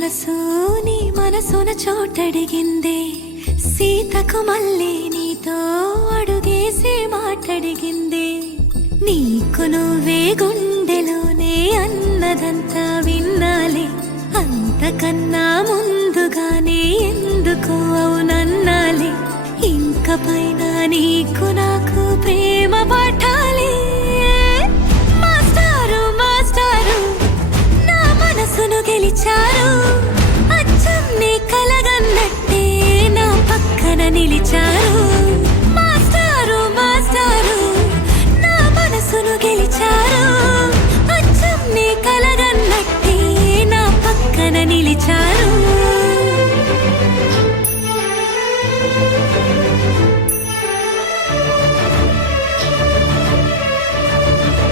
మనసు నీ మనసున చోటడిగిందే, సీతకు మళ్ళీ నీతో అడుగేసి మాటడిగిందే. నీకు నువ్వే గుండెలోనే అన్నదంతా విన్నాలే, అంతకన్నా ముందుగానే ఎందుకు అవునన్నాలే. ఇంక పైన నీకు నాకు ప్రేమ పాఠాలే. మాస్టారు మాస్టారు నా మనసును గెలిచారు, అచ్చం నీ కలగన్నట్టే నా పక్కన నిలిచారు.